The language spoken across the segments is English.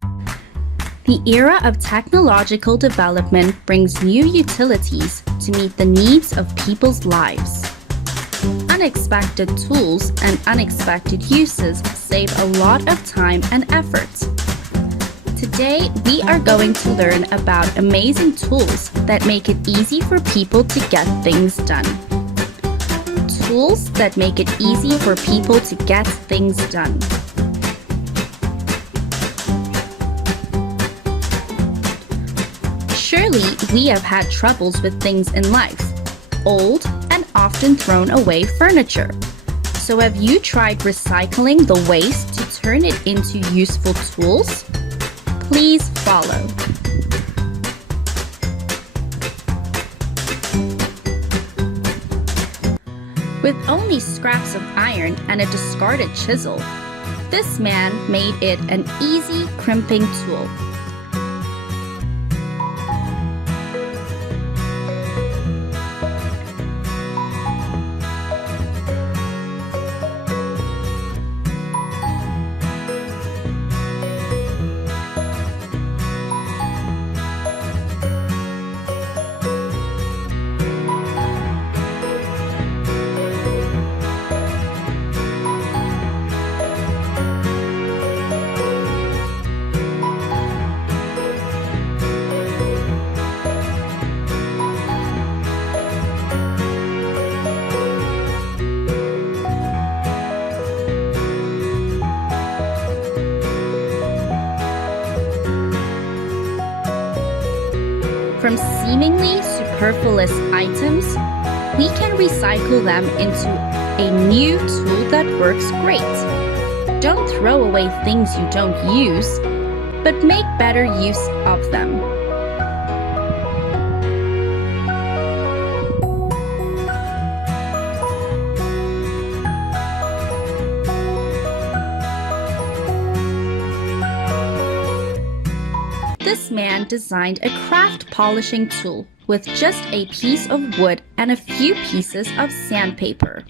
The era of technological development brings new utilities to meet the needs of people's lives. Unexpected tools and unexpected uses save a lot of time and effort. Today, we are going to learn about amazing tools that make it easy for people to get things done. Tools that make it easy for people to get things done. Surely, we have had troubles with things in life, old and often thrown away furniture. So have you tried recycling the waste to turn it into useful tools? Please follow. With only scraps of iron and a discarded chisel, this man made it an easy crimping tool. From seemingly superfluous items, we can recycle them into a new tool that works great. Don't throw away things you don't use, but make better use of them. This man designed a craft polishing tool with just a piece of wood and a few pieces of sandpaper.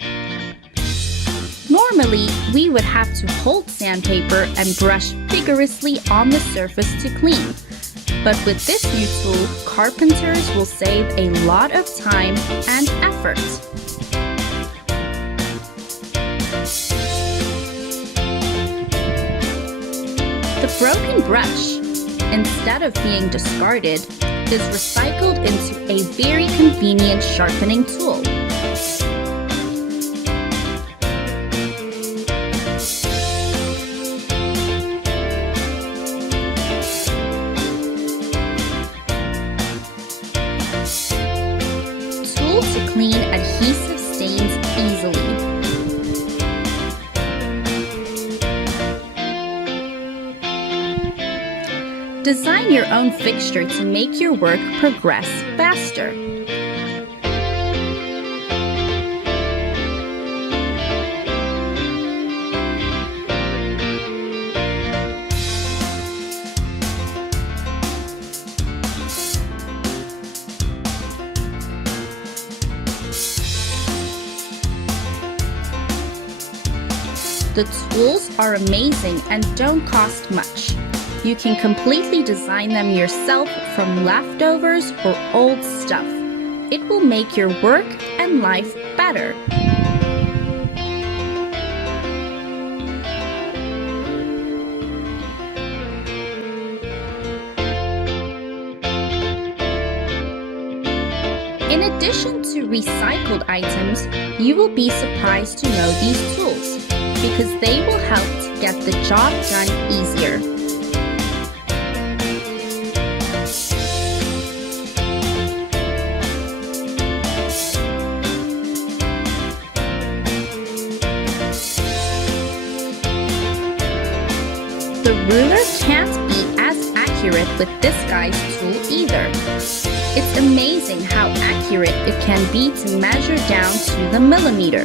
Normally, we would have to hold sandpaper and brush vigorously on the surface to clean. But with this new tool, carpenters will save a lot of time and effort. The broken brush, instead of being discarded, is recycled into a very convenient sharpening tool. Tool to clean adhesive stains easily. Design your own fixture to make your work progress faster. The tools are amazing and don't cost much. You can completely design them yourself from leftovers or old stuff. It will make your work and life better. In addition to recycled items, you will be surprised to know these tools because they will help to get the job done easier. The ruler can't be as accurate with this guy's tool either. It's amazing how accurate it can be to measure down to the millimeter.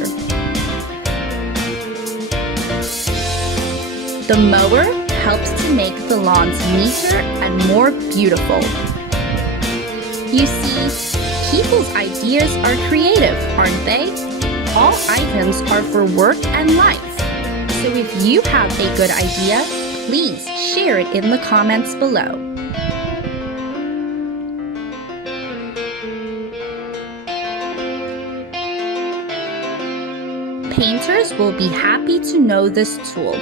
The mower helps to make the lawns neater and more beautiful. You see, people's ideas are creative, aren't they? All items are for work and life. So if you have a good idea, please share it in the comments below. Painters will be happy to know this tool.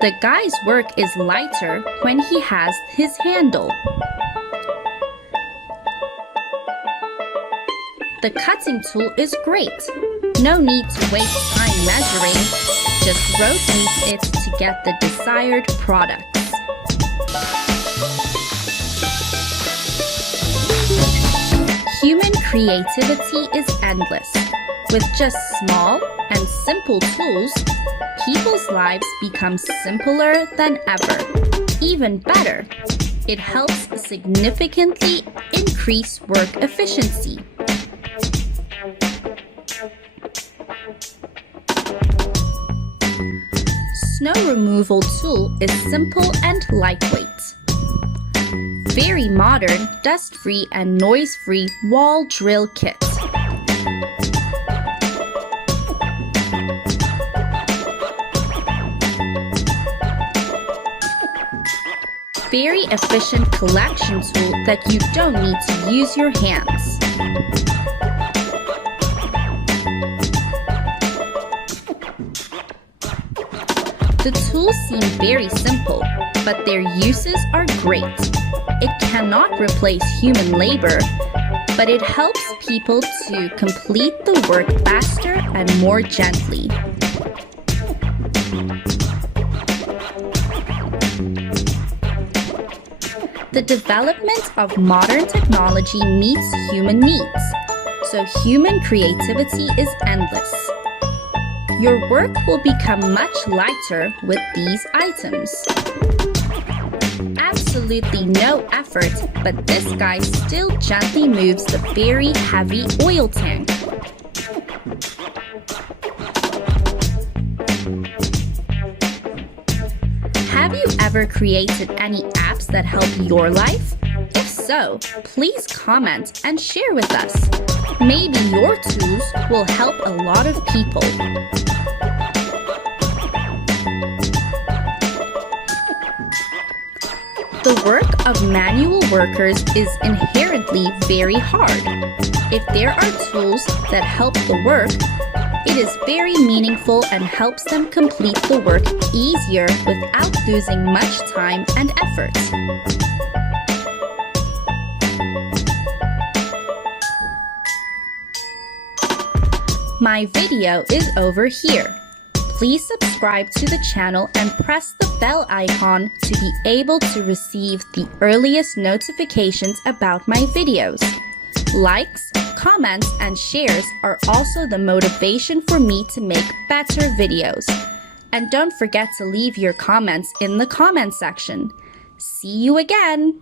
The guy's work is lighter when he has his handle. The cutting tool is great. No need to waste time measuring. Just rotate it to get the desired product. Human creativity is endless. With just small and simple tools, people's lives become simpler than ever. Even better, it helps significantly increase work efficiency. Snow removal tool is simple and lightweight. Very modern, dust-free and noise-free wall drill kit. Very efficient collection tool that you don't need to use your hands. The tools seem very simple, but their uses are great. It cannot replace human labor, but it helps people to complete the work faster and more gently. The development of modern technology meets human needs, so human creativity is endless. Your work will become much lighter with these items. Absolutely no effort, but this guy still gently moves the very heavy oil tank. Have you ever created any apps that help your life? If so, please comment and share with us. Maybe your tools will help a lot of people. The work of manual workers is inherently very hard. If there are tools that help the work, it is very meaningful and helps them complete the work easier without losing much time and effort. My video is over here. Please subscribe to the channel and press the bell icon to be able to receive the earliest notifications about my videos. Likes, comments, and shares are also the motivation for me to make better videos. And don't forget to leave your comments in the comment section. See you again!